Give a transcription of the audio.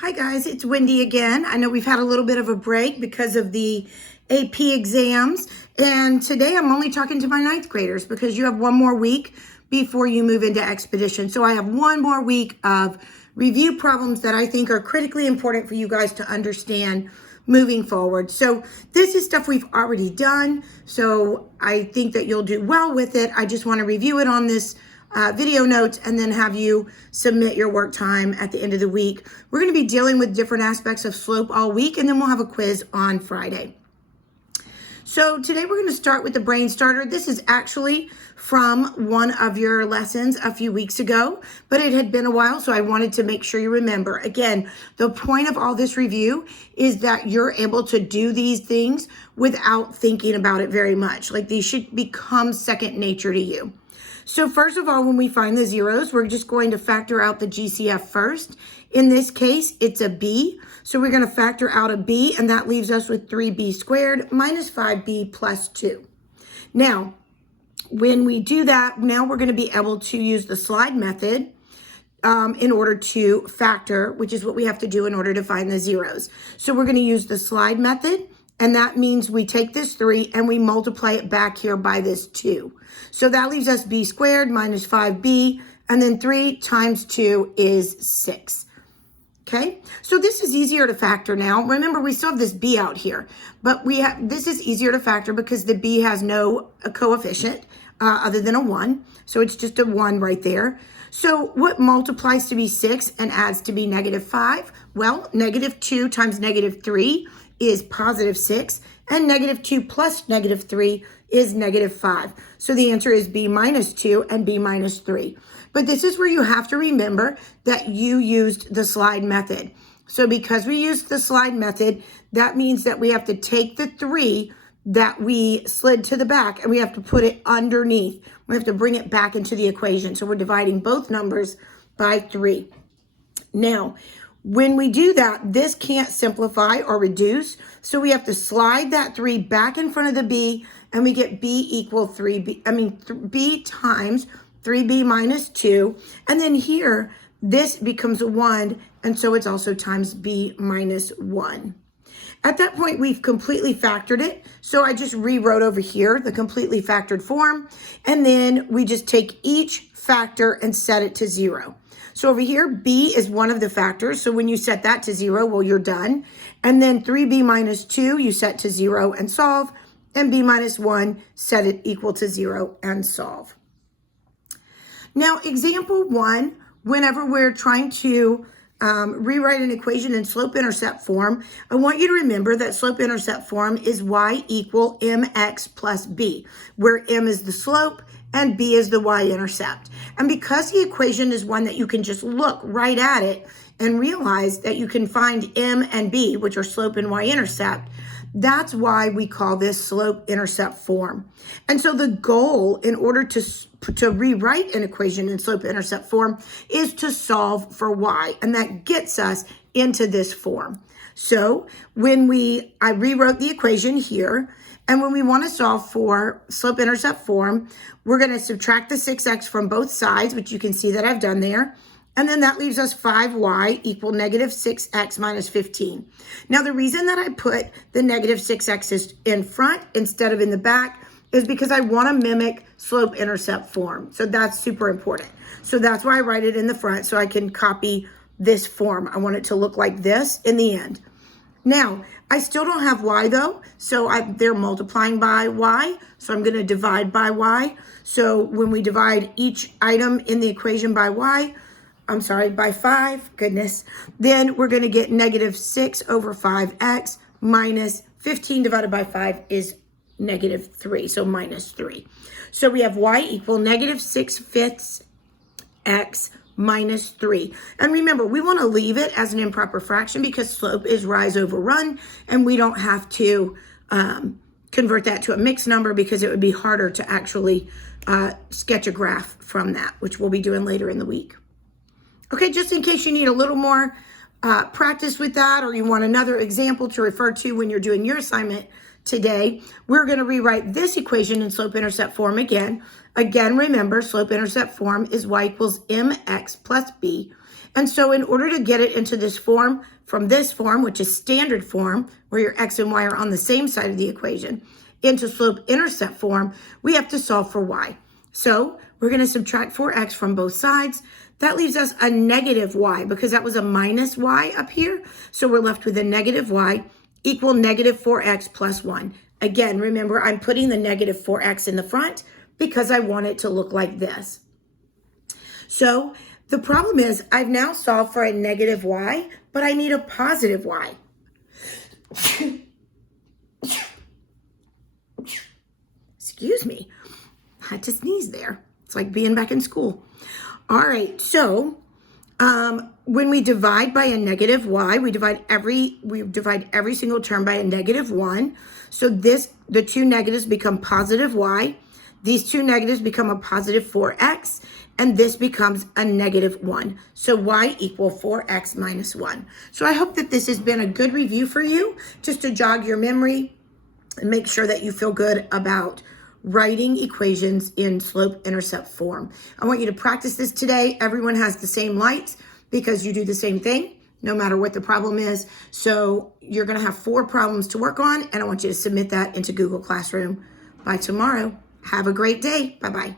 Hi guys, it's Wendy again. I know we've had a little bit of a break because of the AP exams, and today I'm only talking to my ninth graders because you have one more week before you move into Expedition. So I have one more week of review problems that I think are critically important for you guys to understand moving forward. So this is stuff we've already done, so I think that you'll do well with it. I just want to review it on this video notes and then have you submit your work time at the end of the week. We're going to be dealing with different aspects of slope all week, and then we'll have a quiz on Friday. So today we're going to start with the brain starter. This is actually from one of your lessons a few weeks ago, but it had been a while, so I wanted to make sure you remember. Again, the point of all this review is that you're able to do these things without thinking about it very much. Like, these should become second nature to you. So first of all, when we find the zeros, we're just going to factor out the GCF first. In this case, it's a b. So we're going to factor out a b, and that leaves us with 3b squared minus 5b plus 2. Now, when we do that, now we're going to be able to use the slide method in order to factor, which is what we have to do in order to find the zeros. So we're going to use the slide method, and that means we take this 3 and we multiply it back here by this 2. So that leaves us b squared minus 5b, and then 3 times 2 is 6. Okay, so this is easier to factor now. Remember, we still have this b out here, but this is easier to factor because the b has no coefficient other than a 1. So it's just a 1 right there. So what multiplies to be 6 and adds to be negative 5? Well, negative 2 times negative 3 is positive 6, and negative 2 plus negative 3 is negative 5. So the answer is b minus 2 and b minus 3. But this is where you have to remember that you used the slide method. So because we used the slide method, that means that we have to take the 3 that we slid to the back and we have to put it underneath. We have to bring it back into the equation. So we're dividing both numbers by 3. Now, when we do that, this can't simplify or reduce. So we have to slide that 3 back in front of the b, and we get b equal b times 3b minus 2. And then here, this becomes a 1, and so it's also times b minus 1. At that point, we've completely factored it. So I just rewrote over here the completely factored form, and then we just take each factor and set it to 0. So over here, b is one of the factors. So when you set that to 0, well, you're done. And then 3b minus 2, you set to 0 and solve. And b minus 1, set it equal to 0 and solve. Now, example 1, whenever we're trying to rewrite an equation in slope-intercept form, I want you to remember that slope-intercept form is y equal mx plus b, where m is the slope and b is the y-intercept. And because the equation is one that you can just look right at it and realize that you can find m and b, which are slope and y-intercept, that's why we call this slope-intercept form. And so the goal, in order to rewrite an equation in slope-intercept form, is to solve for y, and that gets us into this form. So when I rewrote the equation here, and when we want to solve for slope-intercept form, we're going to subtract the 6x from both sides, which you can see that I've done there. And then that leaves us 5y equal negative 6x minus 15. Now, the reason that I put the negative 6x in front instead of in the back is because I want to mimic slope-intercept form. So that's super important. So that's why I write it in the front, so I can copy this form. I want it to look like this in the end. Now, I still don't have y though, so they're multiplying by y, so I'm going to divide by y. So when we divide each item in the equation by by 5, then we're going to get negative 6 over 5x minus 15 divided by 5 is negative 3, so minus 3. So we have y equal negative 6/5 x minus 3. And remember, we want to leave it as an improper fraction because slope is rise over run, and we don't have to convert that to a mixed number because it would be harder to actually sketch a graph from that, which we'll be doing later in the week. Okay, just in case you need a little more practice with that, or you want another example to refer to when you're doing your assignment today, we're going to rewrite this equation in slope-intercept form again. Again, remember, slope-intercept form is y equals mx plus b. And so in order to get it into this form, from this form, which is standard form, where your x and y are on the same side of the equation, into slope-intercept form, we have to solve for y. So we're going to subtract 4x from both sides. That leaves us a negative y because that was a minus y up here. So we're left with a negative y equal negative 4x plus 1. Again, remember, I'm putting the negative 4x in the front because I want it to look like this. So the problem is I've now solved for a negative y, but I need a positive y. Excuse me. I had to sneeze there. It's like being back in school. All right, so when we divide by a negative y, we divide every single term by a negative 1. So the two negatives become positive y. These two negatives become a positive 4x, and this becomes a negative 1. So y equal 4x minus 1. So I hope that this has been a good review for you, just to jog your memory and make sure that you feel good about writing equations in slope-intercept form. I want you to practice this today. Everyone has the same lights because you do the same thing, no matter what the problem is. So you're going to have 4 problems to work on, and I want you to submit that into Google Classroom by tomorrow. Have a great day. Bye-bye.